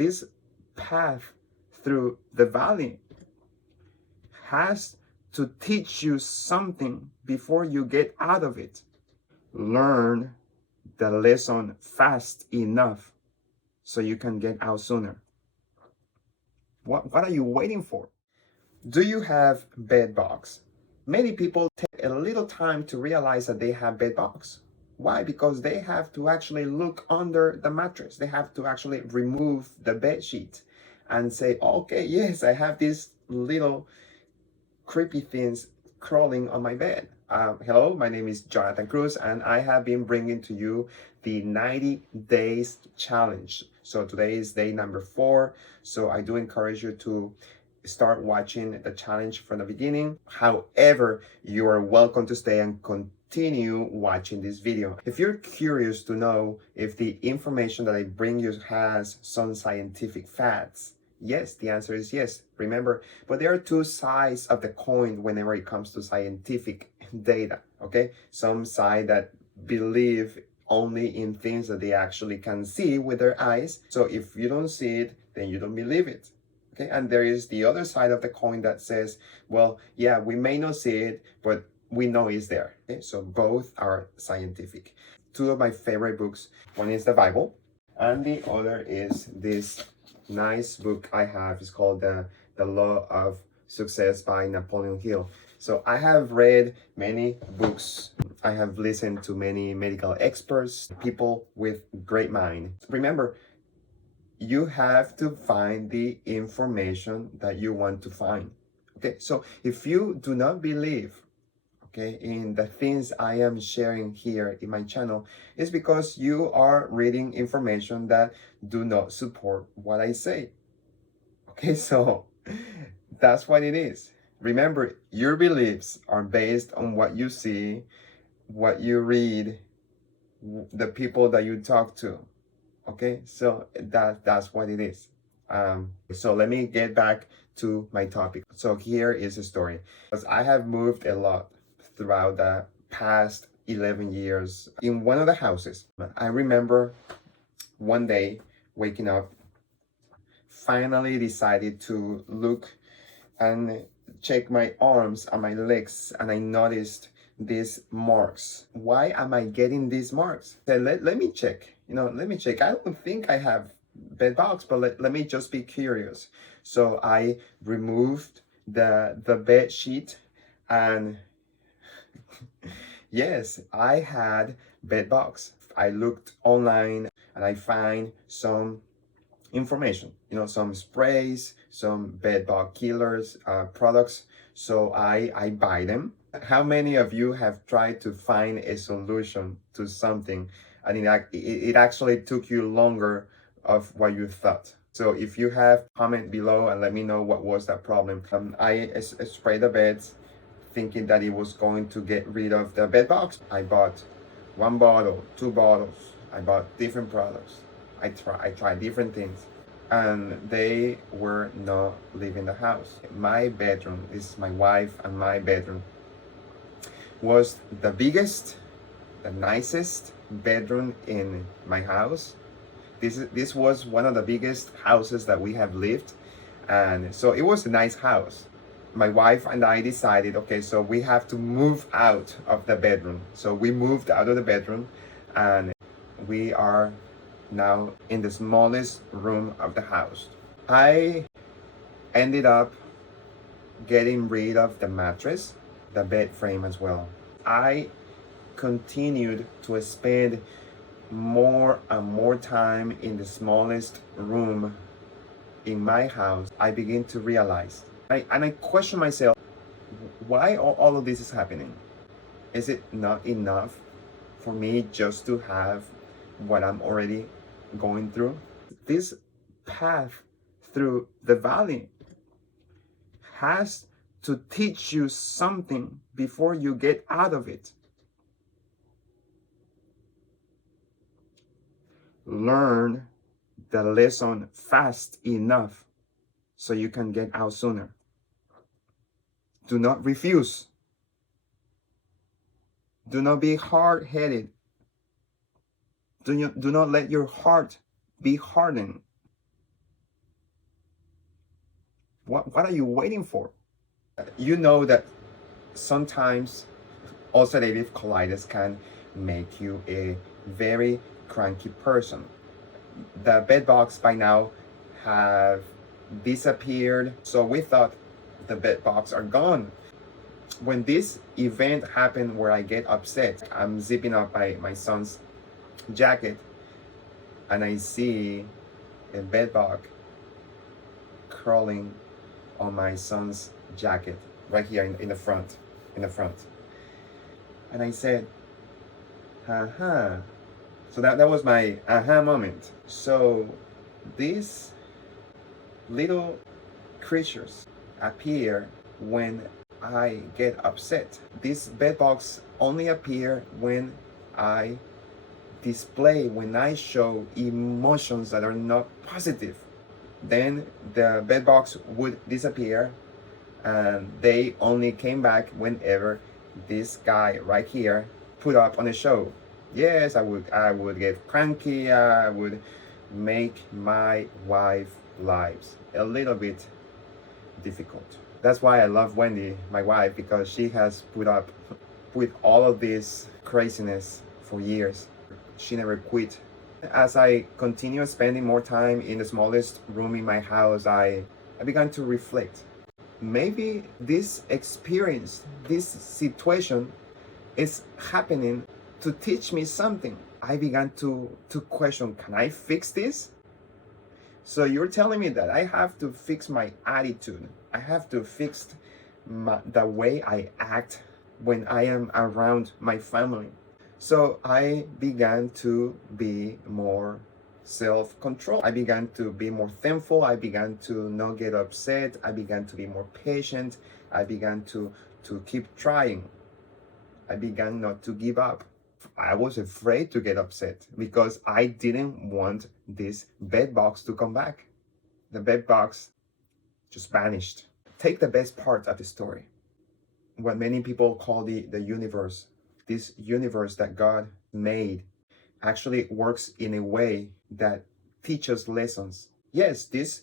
This path through the valley has to teach you something before you get out of it. Learn the lesson fast enough so you can get out sooner. What are you waiting for? Do you have bed bugs? Many people take a little time to realize that they have bed bugs. Why? Because they have to actually look under the mattress. They have to actually remove the bed sheet and say, okay, yes, I have these little creepy things crawling on my bed. Hello, my name is Jonathan Cruz, and I have been bringing to you the 90 days challenge. So today is day number 4. So I do encourage you to start watching the challenge from the beginning. However, you are welcome to stay and continue watching this video. If you're curious to know if the information that I bring you has some scientific facts, yes, the answer is yes. Remember, but there are two sides of the coin whenever it comes to scientific data, okay? Some side that believe only in things that they actually can see with their eyes. So if you don't see it, then you don't believe it. Okay, and there is the other side of the coin that says, well, yeah, we may not see it, but we know it's there. Okay, so both are scientific. Two of my favorite books, one is the Bible, and the other is this nice book I have. It's called The Law of Success by Napoleon Hill. So I have read many books. I have listened to many medical experts, people with great mind. Remember, you have to find the information that you want to find. Okay, so if you do not believe, okay, in the things I am sharing here in my channel, it's because you are reading information that do not support what I say. Okay, so that's what it is. Remember, your beliefs are based on what you see, what you read, the people that you talk to. Okay, so that's what it is. So let me get back to my topic. So here is a story. Because I have moved a lot throughout the past 11 years in one of the houses. I remember one day waking up, finally decided to look and check my arms and my legs, and I noticed these marks. Why am I getting these marks? So let me check. Let me check. I don't think I have bed bugs, but let me just be curious. So I removed the bed sheet, and yes, I had bed bugs. I looked online and I find some information, some sprays, some bed bug killers, products. So I buy them. How many of you have tried to find a solution to something and it actually took you longer of what you thought? So if you have, comment below and let me know what was that problem. I sprayed the beds thinking that it was going to get rid of the bed bugs. I bought 1 bottle, 2 bottles. I bought different products. I tried different things, and they were not leaving the house. My bedroom, this is my wife and my bedroom, was the biggest, the nicest bedroom in my house. This was one of the biggest houses that we have lived, and so it was a nice house. My wife and I decided, okay, so we have to move out of the bedroom. So we moved out of the bedroom, and we are now in the smallest room of the house. I ended up getting rid of the mattress, the bed frame as well. I continued to spend more and more time in the smallest room in my house. I begin to realize, I question myself, why all of this is happening? Is it not enough for me just to have what I'm already going through? This path through the valley has to teach you something before you get out of it. Learn the lesson fast enough so you can get out sooner. Do not refuse. Do not be hard-headed. Do not let your heart be hardened. What are you waiting for? You know that sometimes ulcerative colitis can make you a very cranky person. The bed bugs by now have disappeared, so we thought the bed bugs are gone. When this event happened where I get upset, I'm zipping up my son's jacket and I see a bed bug crawling on my son's jacket right here in the front. And I said, aha. So that was my aha moment. So these little creatures appear when I get upset. These bed bugs only appear when I when I show emotions that are not positive. Then the bed bugs would disappear, and they only came back whenever this guy right here put up on a show. Yes, I would get cranky. I would make my wife lives a little bit difficult. That's why I love Wendy, my wife, because she has put up with all of this craziness for years. She never quit. As I continue spending more time in the smallest room in my house, I began to reflect. Maybe this experience, this situation is happening to teach me something. I began to question, can I fix this? So you're telling me that I have to fix my attitude. I have to fix the way I act when I am around my family. So I began to be more self-control. I began to be more thankful. I began to not get upset. I began to be more patient. I began to keep trying. I began not to give up. I was afraid to get upset because I didn't want this bed box to come back. The bed box just vanished. Take the best part of the story. What many people call the universe. This universe that God made actually works in a way that teaches lessons. Yes, this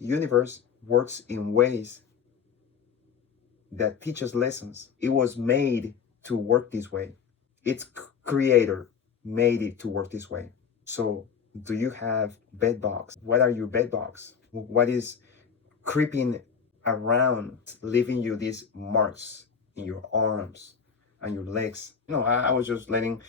universe works in ways that teaches lessons. It was made to work this way. Its creator made it to work this way. So, do you have bed bugs? What are your bed bugs? What is creeping around, leaving you these marks in your arms and your legs? I was just letting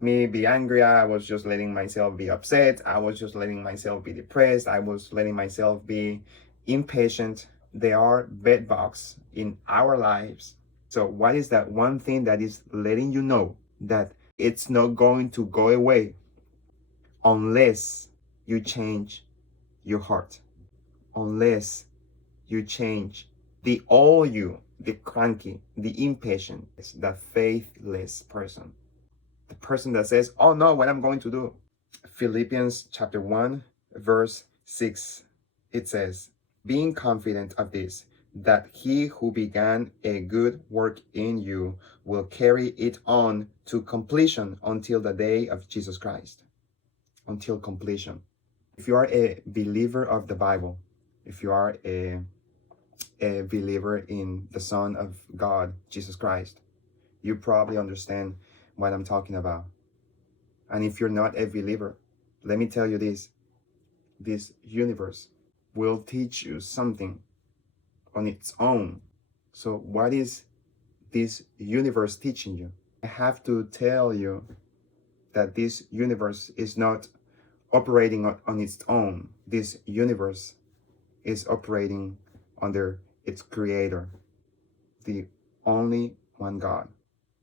me be angry. I was just letting myself be upset. I was just letting myself be depressed. I was letting myself be impatient. There are bed bugs in our lives. So what is that one thing that is letting you know that it's not going to go away unless you change your heart, unless you change the cranky, the impatient, the faithless person, the person that says, oh no, what I'm going to do. Philippians chapter 1, verse 6, it says, being confident of this, that he who began a good work in you will carry it on to completion until the day of Jesus Christ. Until completion. If you are a believer of the Bible, if you are a believer in the Son of God, Jesus Christ, you probably understand what I'm talking about. And if you're not a believer, let me tell you this universe will teach you something on its own. So what is this universe teaching you? I have to tell you that this universe is not operating on its own. This universe is operating under its creator, the only one God.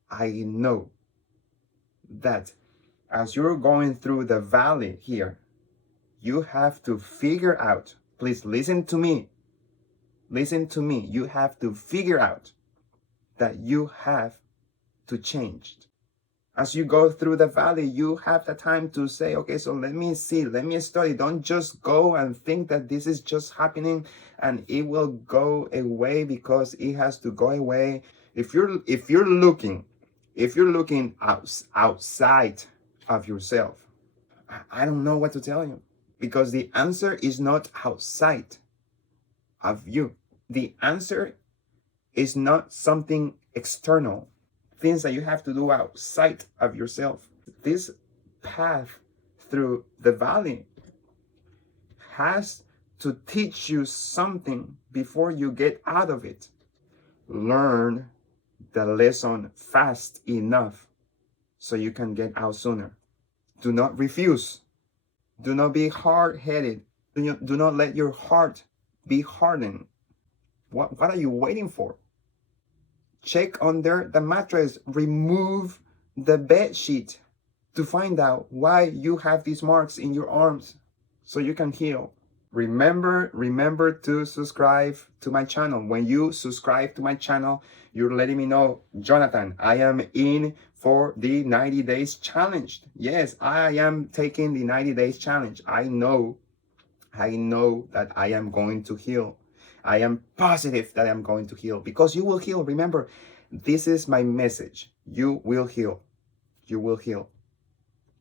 I know that as you're going through the valley here, you have to figure out, please listen to me, you have to figure out that you have to change. As you go through the valley, you have the time to say, okay, so let me see, let me study. Don't just go and think that this is just happening and it will go away because it has to go away. If you're looking outside of yourself, I don't know what to tell you, because the answer is not outside. of you. The answer is not something external, things that you have to do outside of yourself. This path through the valley has to teach you something before you get out of it. Learn the lesson fast enough so you can get out sooner. Do not refuse. Do not be hard-headed. Do not let your heart be hardened. What are you waiting for? Check under the mattress. Remove the bed sheet to find out why you have these marks in your arms so you can heal. Remember to subscribe to my channel. When you subscribe to my channel, you're letting me know, Jonathan, I am in for the 90 days challenge. Yes, I am taking the 90 days challenge. I know that I am going to heal. I am positive that I'm going to heal, because you will heal. Remember, this is my message. You will heal. You will heal.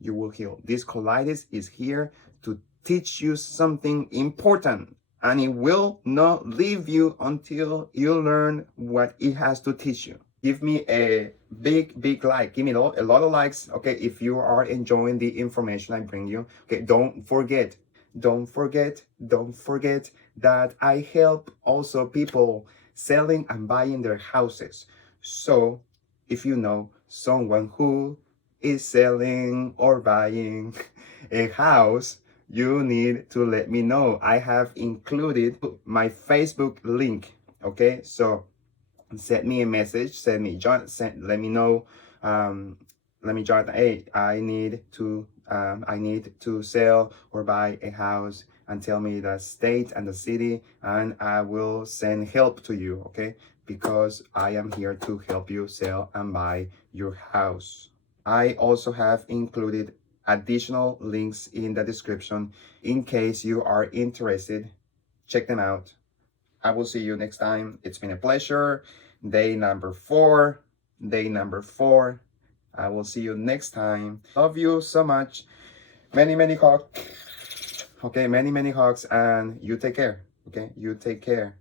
You will heal. This colitis is here to teach you something important, and it will not leave you until you learn what it has to teach you. Give me a big like. Give me a lot of likes, okay, if you are enjoying the information I bring you. Okay, don't forget that I help also people selling and buying their houses. So if you know someone who is selling or buying a house, you need to let me know. I have included my Facebook link. Okay, so send me a message, let me know, let me join. Hey, I need to sell or buy a house, and tell me the state and the city, and I will send help to you. Okay, because I am here to help you sell and buy your house. I also have included additional links in the description in case you are interested. Check them out. I will see you next time. It's been a pleasure. Day number 4. I will see you next time. Love you so much. Many hugs. Okay, many hugs, and you take care. Okay, you take care.